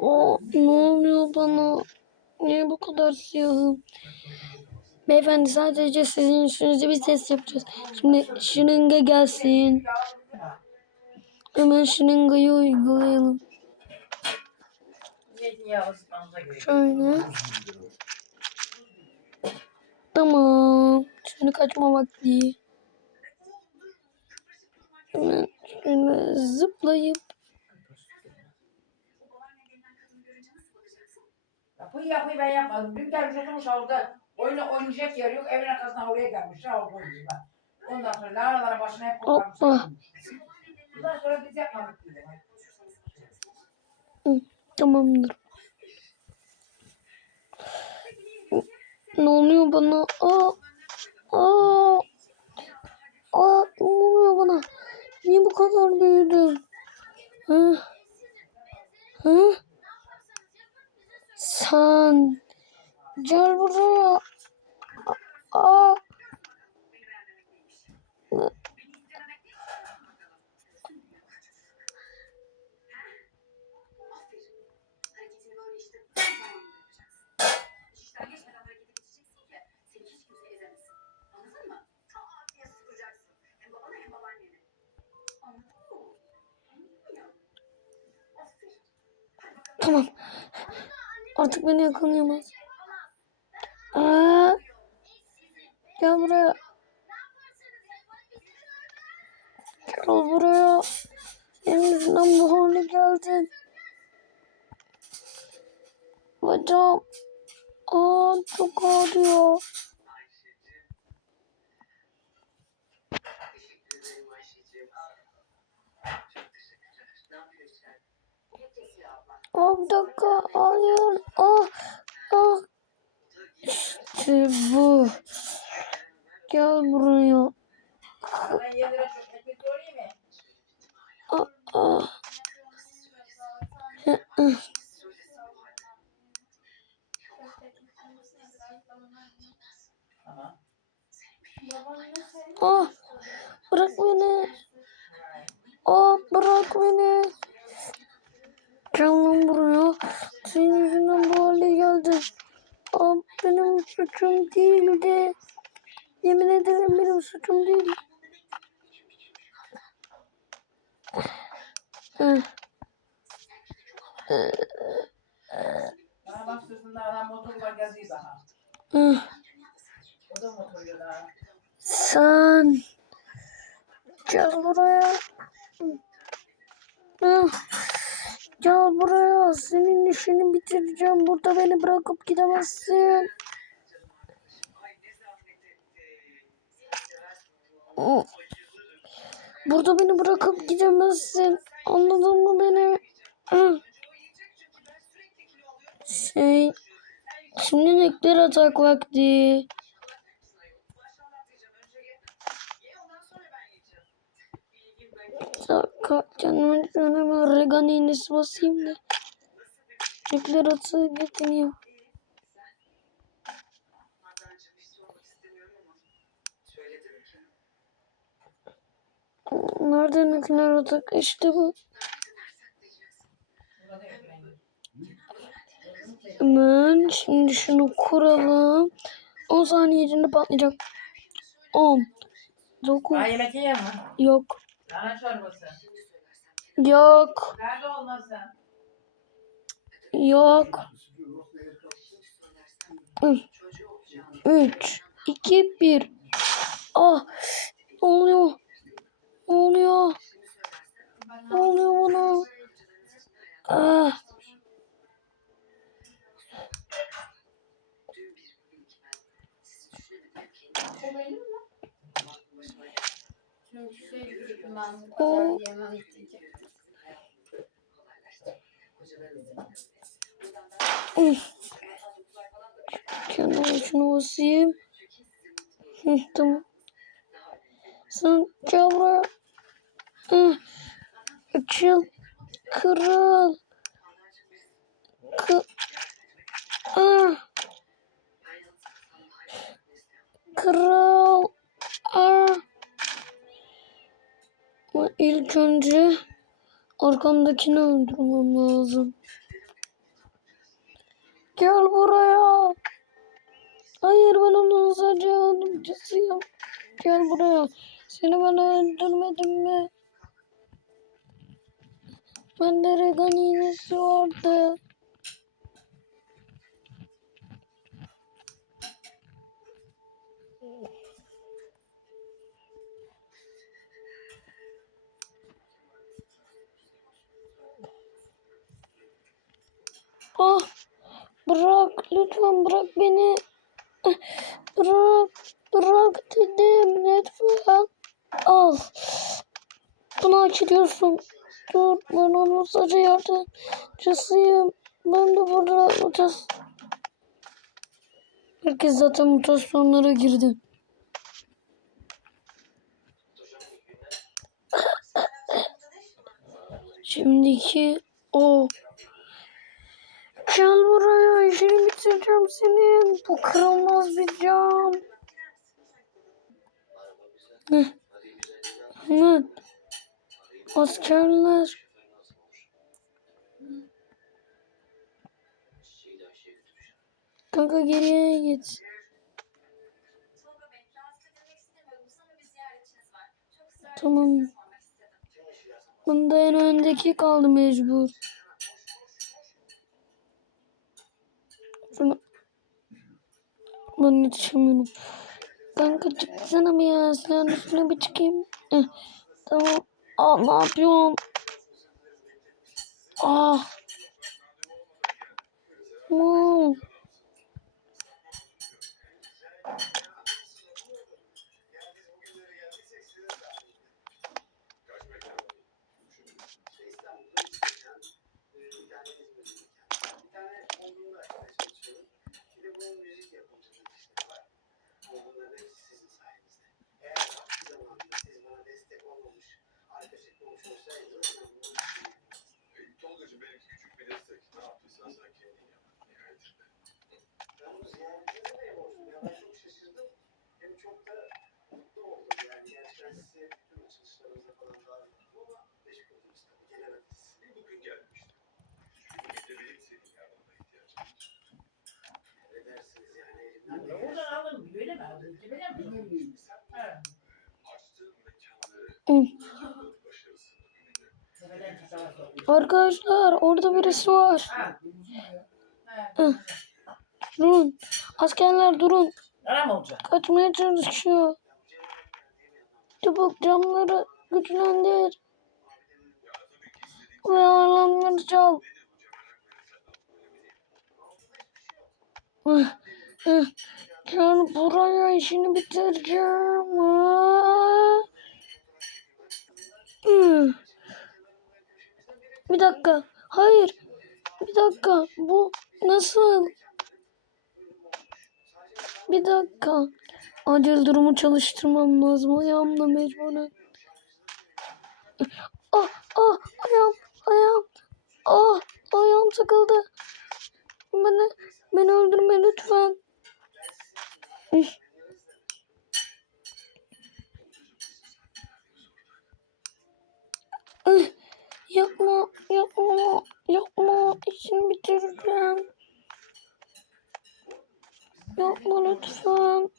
O ne oluyor bana? Niye bu kadar siyahım? Beyefendi sadece sizin üstünüze bir test yapacağız. Şimdi şırınga gelsin. Hemen şırıngayı uygulayalım. Şöyle. Tamam. Şimdi kaçma vakti. Hemen şöyle zıplayıp Yapıyı yapıyı ben yapmadım. Dün gelmiş oturmuş orada. Oyunu oynayacak yer yok. Evin arkasından oraya gelmiş. Sağ ol oyuncular. Ondan sonra lahanaların başına hep koparmış. Hoppa. Bundan sonra biz yapmadık bile. tamamdır. Ne oluyor bana? Aa, aa, aa, ne oluyor bana? Niye bu kadar büyüdüm? Hı? Tamam. Artık beni yakalayamaz. Aa. Gel buraya. Gel buraya. Benim yüzümden bu hale geldin. Bacağım. Aa çok ağrıyor. Aa bir dakika. Hayır. Ah. Ah. İşte bu. Gel buraya. Aa. ah. Hı, hı. Tamam. Ah. Bırak beni. Ah bırak beni. Gel lan buraya. Senin yüzünden bu hale geldim. Ah benim suçum değildi. Yemin ederim benim suçum değil. Hı. Bana bak sırtında adam motorla geziyor daha. Sen gel buraya. Gel buraya. Senin işini bitireceğim. Burada beni bırakıp gidemezsin. Hı. Burada beni bırakıp gidemezsin. Anladın mı beni? Şey, şimdi nükleer atak vakti. Dakika, kendime kendime Regan iğnesi basayım da. Nükleer atığı getiriyor. Nerede nükleer atak? İşte bu. Hemen şimdi şunu kuralım. 10 saniye içinde patlayacak. 10 9 Daha yemek yiyor mu? Yok. Lahana çorbası. Yok. Nerede olmasın? Yok. 3 2 1 Ah! Oluyor? Ne oluyor? Ne oluyor bana? Ah! O-. Kendime şunu basayım. Tamam. Sen gel buraya. Açıl. Kırıl. Kı ah. Kırıl. Ah. Ama ilk önce arkamdakini öldürmem lazım. Gel buraya. Hayır ben onun sadece yardımcısıyım. Gel buraya. Seni ben öldürmedim mi? Bende Regan iğnesi vardı. Ah, bırak lütfen bırak beni. Bırak, bırak dedim lütfen. Al. Bunu hak ediyorsun. Dur ben onun sadece yardımcısıyım. Ben de burada mutas... Herkes zaten mutasyonlara girdi. Şimdiki o. Gel buraya işini bitireceğim senin. Bu kırılmaz bir cam. Heh. Hemen. Askerler. Kanka geriye git. Tamam. Bunda en öndeki kaldı mecbur. Şunu... Ben yetişemiyorum. Kanka çıksana bir ya. Sen üstüne bir çıkayım. Heh. Tamam. Aa ne yapıyorsun? Ah. Mal. Arkadaşlar orada birisi var. Durun. Askerler durun. Kaçmaya çalışıyor. Çabuk camları güçlendir. Ve alarmları çal. Gel buraya işini bitireceğim. Hmm. Bir dakika. Hayır. Bir dakika. Bu nasıl? Bir dakika. Acil durumu çalıştırmam lazım. Ayağımla mecburen. Ah ah ayağım ayağım. Ah ayağım takıldı. Beni, beni öldürme lütfen. Yapma, yapma, yapma. İşini bitireceğim. Yapma lütfen.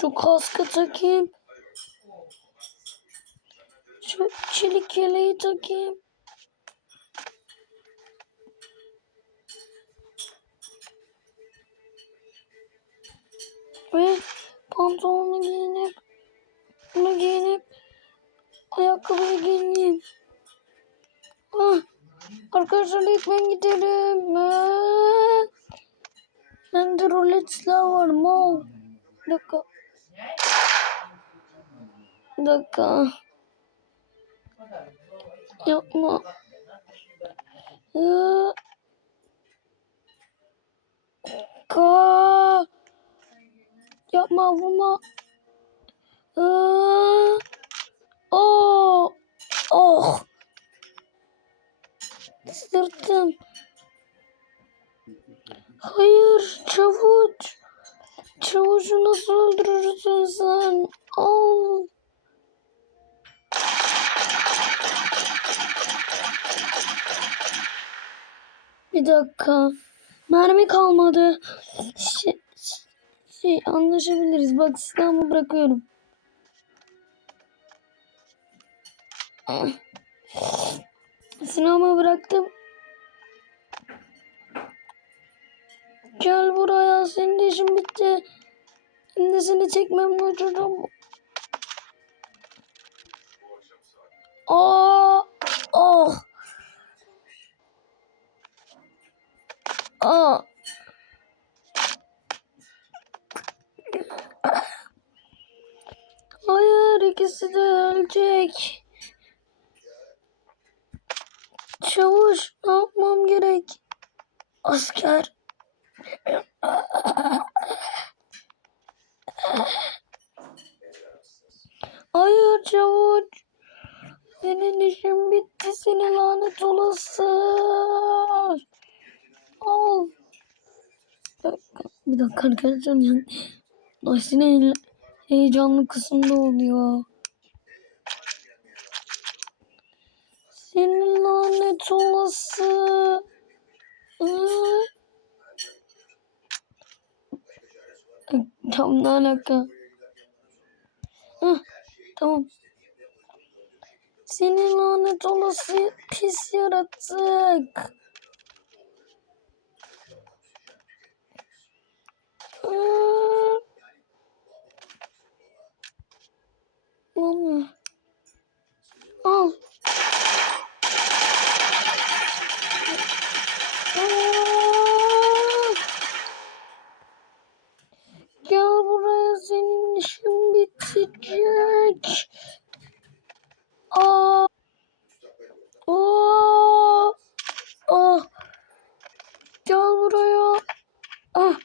Şu kaskı takayım. Şu çelik yeleği takayım. Ve pantolonu giyinip bunu giyinip ayakkabıyı giyineyim. Ah, arkadaşlar ilk ben giderim. Ah. Bende rulet silahı var. Mal. Bir dakika. Bir dakika. Yapma. Ee, Kaç. Yapma vurma. Aa, oh. Oh. Sırtım. Hayır çavuş. Çavuşu nasıl öldürürsün sen? Al. Bir dakika. Mermi kalmadı. Şey, şey anlaşabiliriz. Bak silahımı bırakıyorum. Ah. Silahımı bıraktım. Gel buraya. Senin de işin bitti. Şimdi seni çekmemle saat Aa, oh. Aa. Hayır ikisi de ölecek. Çavuş ne yapmam gerek? Asker. Hayır çavuş. Senin işin bitti seni lanet olası. Al. Bir dakika, bir dakika arkadaşlar. Yani, aslında heyecanlı kısımda oluyor. Senin lanet olası. Tam ne alaka? Hah, tamam. Seni lanet olası pis yaratık. Mama. Al. Gel buraya senin işin bitecek. Aa. Aa. Ah. Gel buraya. Ah.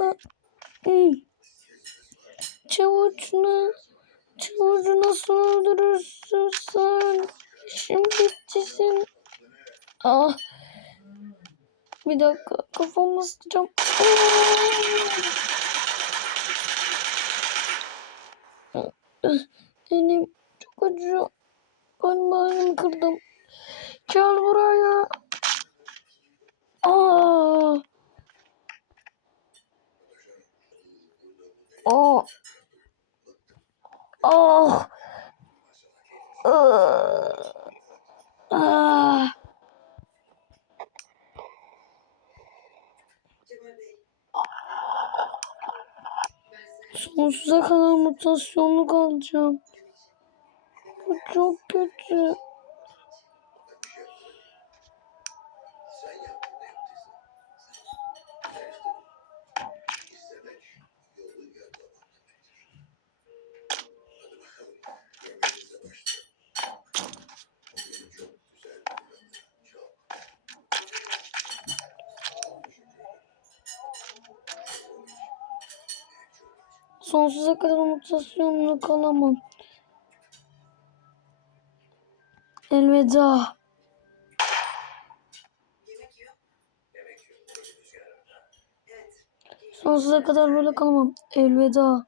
Ah. Hmm. Çavucunu, çavucu nasıl öldürürsün sen? İşin bittisin. Ah. Dakika kafamı ısıtacağım. Benim çok acıyor. Ben bağrımı kırdım. Gel buraya. Aa. Aa. Ah. Ah. Ah. Sonsuza kadar mutasyonlu kalacağım. Bu çok kötü. Sonsuza kadar mutasyonlu kalamam. Elveda. Sonsuza kadar böyle kalamam. Elveda.